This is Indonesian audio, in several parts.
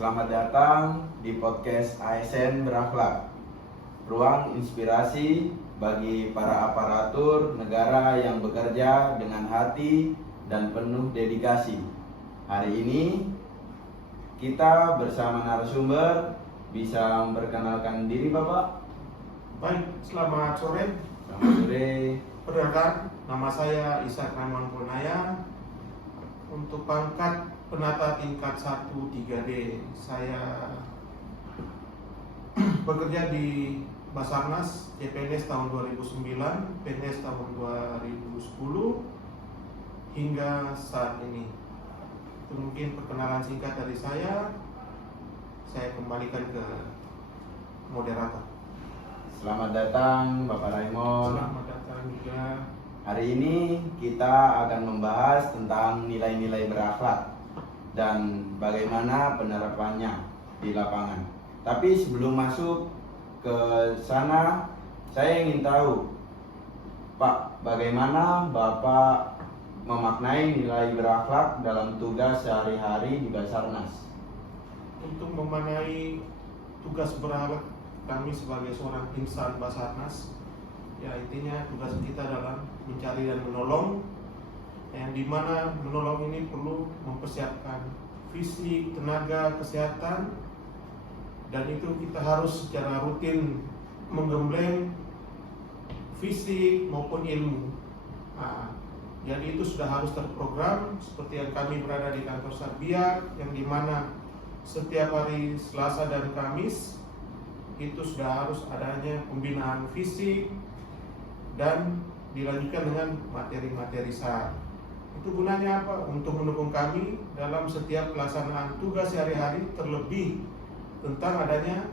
Selamat datang di podcast ASN Berakhlak, ruang inspirasi bagi para aparatur negara yang bekerja dengan hati dan penuh dedikasi. Hari ini kita bersama narasumber, bisa memperkenalkan diri Bapak? Baik, selamat sore. Selamat sore. Perkenalkan, nama saya Ishak Rahman Purnaya. Untuk pangkat penata tingkat 1 3D, saya bekerja di Basarnas, CPNS tahun 2009, PNS tahun 2010 hingga saat ini. Itu mungkin perkenalan singkat dari saya. Saya kembalikan ke moderator. Selamat datang Bapak Raymond. Selamat datang juga. Hari ini kita akan membahas tentang nilai-nilai berakhlak dan bagaimana penerapannya di lapangan. Tapi sebelum masuk ke sana, saya ingin tahu, Pak, bagaimana Bapak memaknai nilai berakhlak dalam tugas sehari-hari di Basarnas? Untuk memaknai tugas berakhlak kami sebagai seorang insan Basarnas, ya intinya tugas kita adalah mencari dan menolong, yang dimana menolong ini perlu mempersiapkan fisik, tenaga, kesehatan, dan itu kita harus secara rutin menggembleng fisik maupun ilmu. Jadi itu sudah harus terprogram, seperti yang kami berada di kantor Sarbiak, yang dimana setiap hari Selasa dan Kamis itu sudah harus adanya pembinaan fisik dan dilanjutkan dengan materi-materi SAR. Itu gunanya apa? Untuk mendukung kami dalam setiap pelaksanaan tugas sehari-hari, terlebih tentang adanya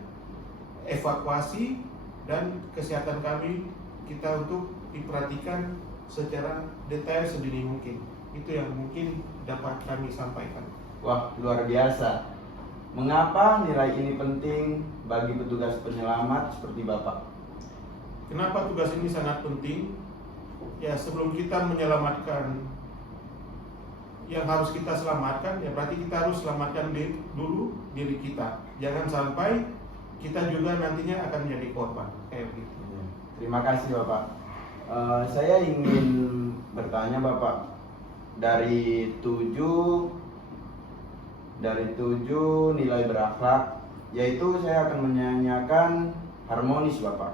evakuasi dan kesehatan kami, kita untuk diperhatikan secara detail sedini mungkin. Itu yang mungkin dapat kami sampaikan. Wah, luar biasa. Mengapa nilai ini penting bagi petugas penyelamat seperti Bapak? Kenapa tugas ini sangat penting? Ya, sebelum kita menyelamatkan yang harus kita selamatkan, ya berarti kita harus selamatkan dulu diri kita. Jangan sampai kita juga nantinya akan menjadi korban kayak begitu. Terima kasih Bapak. Saya ingin bertanya Bapak, dari tujuh nilai berakhlak, yaitu saya akan menyanyikan harmonis Bapak.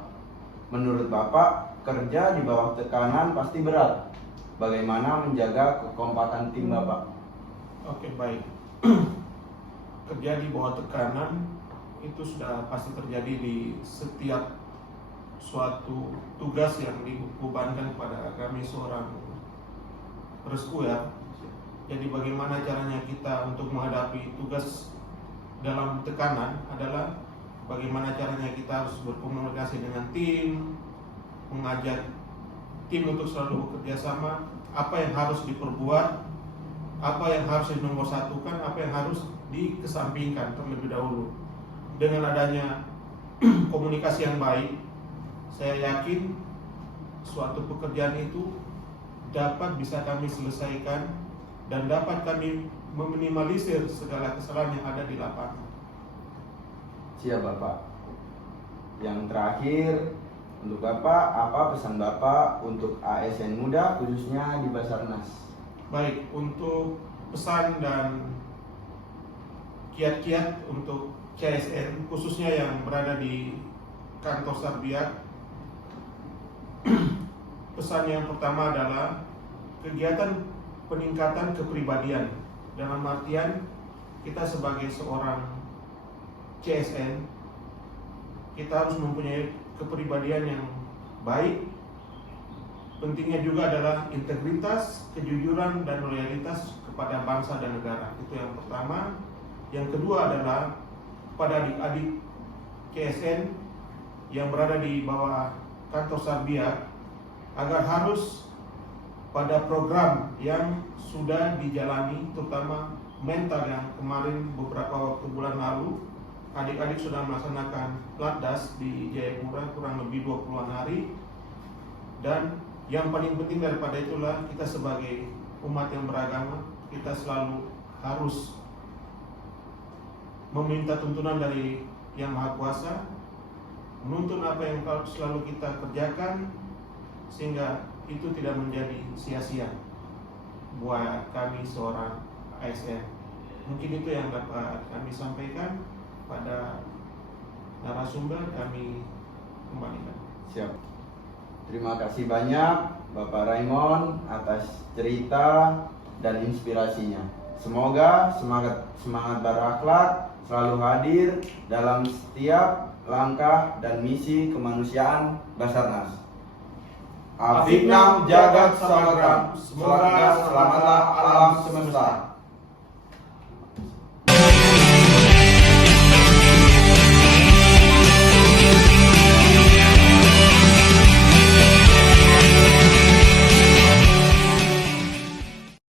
Menurut Bapak, kerja di bawah tekanan pasti berat. Bagaimana menjaga kekompakan tim Bapak? Oke, baik. Kerja di bawah tekanan itu sudah pasti terjadi di setiap suatu tugas yang dibebankan kepada kami seorang rescue ya. Jadi bagaimana caranya kita untuk menghadapi tugas dalam tekanan adalah bagaimana caranya kita harus berkomunikasi dengan tim, mengajak tim untuk selalu bekerja sama, apa yang harus diperbuat, apa yang harus dinomorsatukan, apa yang harus dikesampingkan terlebih dahulu. Dengan adanya komunikasi yang baik, saya yakin suatu pekerjaan itu dapat bisa kami selesaikan dan dapat kami meminimalisir segala kesalahan yang ada di lapangan. Siap Bapak. Yang terakhir, untuk Bapak, apa pesan Bapak untuk ASN muda khususnya di Basarnas? Baik, untuk pesan dan kiat-kiat untuk CSN khususnya yang berada di kantor Sarbiak, pesan yang pertama adalah kegiatan peningkatan kepribadian. Dalam artian kita sebagai seorang CSN, kita harus mempunyai kepribadian yang baik. Pentingnya juga adalah integritas, kejujuran, dan loyalitas kepada bangsa dan negara. Itu yang pertama. Yang kedua adalah kepada adik-adik CSN yang berada di bawah kantor Sarbiak, agar harus pada program yang sudah dijalani, terutama mental yang kemarin beberapa waktu bulan lalu adik-adik sudah melaksanakan Platdas di Jayapura kurang lebih 20-an hari. Dan yang paling penting daripada itulah, kita sebagai umat yang beragama, kita selalu harus meminta tuntunan dari Yang Maha Kuasa, menuntun apa yang selalu kita kerjakan, sehingga itu tidak menjadi sia-sia buat kami seorang ASN. Mungkin itu yang dapat kami sampaikan pada narasumber. Kami kembalikan. Siap. Terima kasih banyak Bapak Raymond atas cerita dan inspirasinya. Semoga semangat berakhlak selalu hadir dalam setiap langkah dan misi kemanusiaan Basarnas. Afiknam jagat sawagram, semoga selamatlah alam semesta.